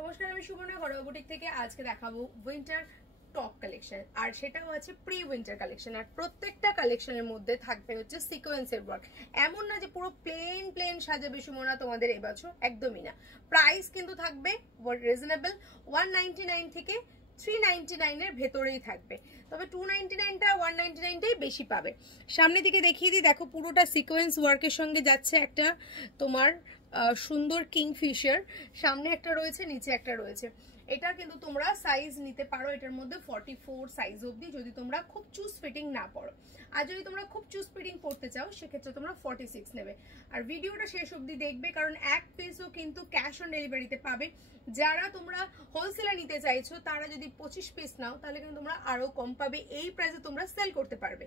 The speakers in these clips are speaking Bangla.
নমস্কার, আমি সুমনা ঘরোয়া বুটিক থেকে আজকে দেখাবো উইন্টার টপ কালেকশন, আর সেটাও আছে প্রি উইন্টার কালেকশন। আর প্রত্যেকটা কালেকশনের মধ্যে থাকবে হচ্ছে সিকোয়েন্সের ওয়ার্ক। এমন না যে পুরো প্লেন প্লেন সাজাবে সুমনা তোমাদের এবছর, একদমই না। প্রাইস কিন্তু থাকবে রিজনেবল, 199 থেকে 399 এর ভেতরেই থাকবে। তবে 299টা 199টাই বেশি পাবে। সামনের দিকে দেখিয়ে দিই, দেখো পুরোটা সিকোয়েন্স ওয়ার্কের সঙ্গে যাচ্ছে একটা তোমার সুন্দর কিংফিশার। সামনে একটা রয়েছে, নিচে একটা রয়েছে। এটা কিন্তু তোমরা সাইজ নিতে পারো এটার মধ্যে 44 সাইজ অবধি, যদি তোমরা খুব চুজ ফিটিং না পড়ো। আর যদি তোমরা খুব চুজ ফিটিং পড়তে চাও সেক্ষেত্রে তোমরা 46 নেবে। আর ভিডিওটা শেষ অবধি দেখবে, কারণ এক পিসও কিন্তু ক্যাশ অন ডেলিভারিতে পাবে। যারা তোমরা হোলসেলে নিতে চাইছো তারা যদি 25 পিস নাও তাহলে কিন্তু তোমরা আরো কম পাবে, এই প্রাইসে তোমরা সেল করতে পারবে।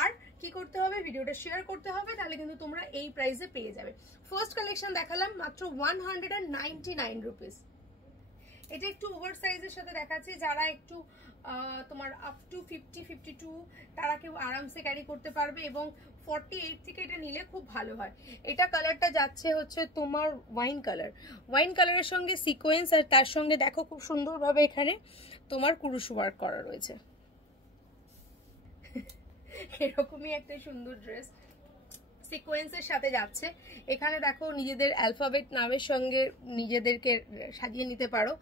আর কি করতে হবে, ভিডিওটা শেয়ার করতে হবে, তাহলে কিন্তু তোমরা এই প্রাইসে পেয়ে যাবে। ফার্স্ট কালেকশন দেখালাম মাত্র 199 রুপিস। এটা একটু ওভার সাইজের সাথে দেখাচ্ছি, যারা একটু তোমার আপ টু 50-52 তারা কেউ আরামসে ক্যারি করতে পারবে, এবং 48 থেকে এটা নিলে খুব ভালো হয়। এটা কালারটা যাচ্ছে হচ্ছে তোমার ওয়াইন কালার। ওয়াইন কালারের সঙ্গে সিকোয়েন্স, আর তার সঙ্গে দেখো খুব সুন্দরভাবে এখানে তোমার কুরুশ ওয়ার্ক করা রয়েছে। এরকমই একটা সুন্দর ড্রেস সিকোয়েন্সের সাথে যাচ্ছে। এখানে দেখো নিজেদের অ্যালফাবেট নামের সঙ্গে নিজেদেরকে সাজিয়ে নিতে পারো,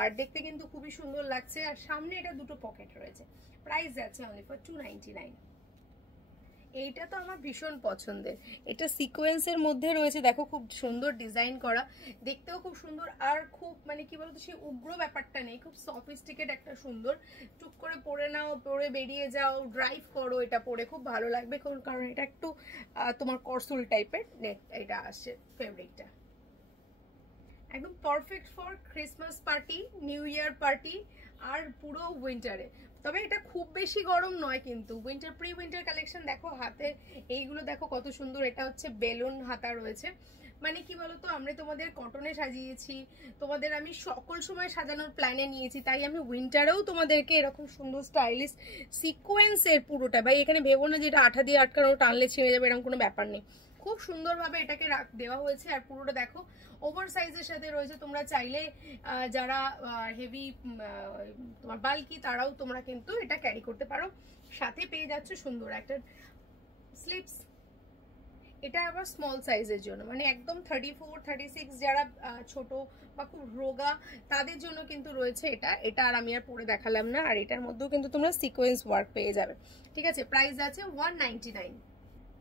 আর দেখতে কিন্তু খুবই সুন্দর লাগছে। আর সামনে এটা দুটো পকেট রয়েছে। প্রাইস যাচ্ছে অনলি ফর 299। এইটা তো আমার ভীষণ পছন্দের। এটা সিকোয়েন্সের মধ্যে রয়েছে, দেখো খুব সুন্দর ডিজাইন করা, দেখতেও খুব সুন্দর। আর খুব মানে কি বলতো, সেই উগ্র ব্যাপারটা নেই, খুব সফিস্টিকেট একটা সুন্দর। টুক করে পরে নাও, পরে বেরিয়ে যাও, ড্রাইভ করো, এটা পরে খুব ভালো লাগবে, কারণ এটা একটু তোমার করসুল টাইপের নেক এটা আসছে। ফেব্রিকটা একদম perfect for Christmas party, new year party, আর পুরো উইন্টারে। তবে এটা খুব বেশি গরম নয় কিন্তু। উইন্টার প্রি উইন্টার কালেকশন দেখো, হাতে এইগুলো দেখো কত সুন্দর। এটা হচ্ছে বেলুন হাতা রয়েছে। মানে কি বলতো, আমরা তোমাদের কটনে সাজিয়েছি, তোমাদের আমি সকল সময় সাজানোর প্ল্যানে নিয়েছি, তাই আমি উইন্টারেও তোমাদেরকে এরকম সুন্দর স্টাইলিশ সিকোয়েন্সের পুরোটা, ভাই এখানে ভেবো না যে এটা আঠা দিয়ে আটকানো, টানলে ছিঁড়ে যাবে, এরকম কোনো ব্যাপার নেই। খুব সুন্দরভাবে এটাকে দেওয়া হয়েছে। আর পুরোটা দেখো ওভার সাইজের সাথে রয়েছে। তোমরা চাইলে যারা হেভি তোমার বাল্কি তারাও তোমরা কিন্তু এটা ক্যারি করতে পারো। সাথে পেয়ে যাচ্ছে সুন্দর একটা স্লিভস। এটা আবার স্মল সাইজের জন্য, মানে একদম 34-36 যারা ছোট বা খুব রোগা তাদের জন্য কিন্তু রয়েছে এটা। এটা আর আমি আর পরে দেখালাম না। আর এটার মধ্যেও কিন্তু তোমরা সিকোয়েন্স ওয়ার্ক পেয়ে যাবে। ঠিক আছে, প্রাইস আছে 199।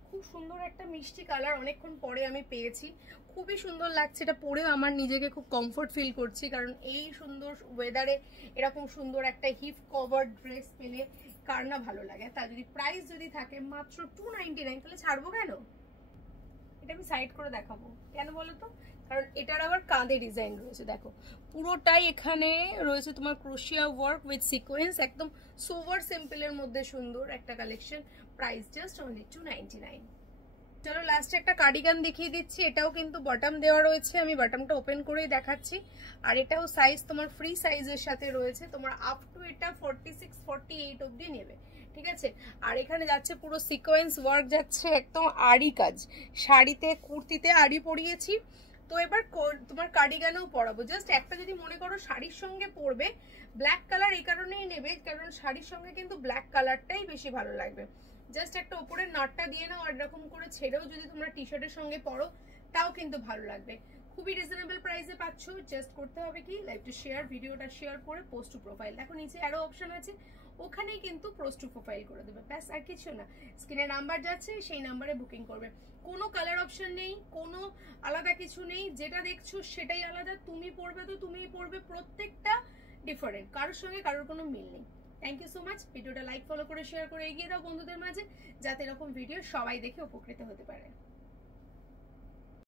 খুব সুন্দর একটা মিষ্টি কালার, অনেকক্ষণ পরে আমি পেয়েছি, খুবই সুন্দর লাগছে। এটা পরেও আমার নিজেকে খুব কমফোর্ট ফিল করছি, কারণ এই সুন্দর ওয়েদারে এরকম সুন্দর একটা হিপ কভার ড্রেস পেলে কার না ভালো লাগে। তা যদি প্রাইস যদি থাকে মাত্র 299, তাহলে ছাড়বো কেন? এটা আমি সাইড করে দেখাবো, কেন বলো তো, কারণ এটার আবার কাঁধে ডিজাইন রয়েছে। দেখো পুরোটাই এখানে রয়েছে তোমার ক্রোশিয়া ওয়ার্ক উইথ সিকোয়েন্স, একদম সোভার সিম্পলের মধ্যে সুন্দর একটা কালেকশন। Price just only 299। চলো লাস্টে একটা কার্ডিগান দেখিয়ে দিচ্ছি। এটাও কিন্তু বটম দেওয়া রয়েছে, আমি বটমটা ওপেন করেই দেখাচ্ছি। আর এটাও সাইজ তোমার ফ্রি সাইজের সাথে রয়েছে, তোমরা আপ টু এটা 46-48 অবধি নেবে। ঠিক আছে, আর এখানে যাচ্ছে পুরো সিকোয়েন্স ওয়ার্ক, যাচ্ছে একদম আড়ি কাজ। শাড়িতে কুর্তিতে আড়ি পরিয়েছি, তো এবার তোমার কার্ডিগানেও পরাবো। জাস্ট একটা যদি মনে করো শাড়ির সঙ্গে পরবে, ব্ল্যাক কালার এই কারণেই নেবে কারণ শাড়ির সঙ্গে কিন্তু ব্ল্যাক কালারটাই বেশি ভালো লাগবে। জাস্ট একটা উপরের নাটটা দিয়ে নাও, আর এরকম করে ছেড়েও যদি তোমরা টি শার্টের সঙ্গে পরো তাও কিন্তু ভালো লাগবে। খুবই রিজনেবল প্রাইসে পাচ্ছ। জাস্ট করতে হবে কি, লাইভটা শেয়ার, ভিডিওটা শেয়ার করে পোস্ট টু প্রোফাইল, দেখো নিচে আরো অপশন আছে, ওখানেই কিন্তু পোস্ট টু প্রোফাইল করে দেবে, ব্যাস আর কিছু না। স্ক্রিনে নাম্বার যাচ্ছে, সেই নাম্বারে বুকিং করবে। কোনো কালার অপশন নেই, কোনো আলাদা কিছু নেই, যেটা দেখছো সেটাই আলাদা। তুমি পড়বে তো তুমিই পড়বে, প্রত্যেকটা ডিফারেন্ট, কারোর সঙ্গে কারোর কোনো মিল নেই। Thank you so much. ভিডিওটা লাইক ফলো করে শেয়ার করে এগিয়ে দাও বন্ধুদের মাঝে, যাতে এরকম ভিডিও সবাই দেখে উপকৃত হতে পারে।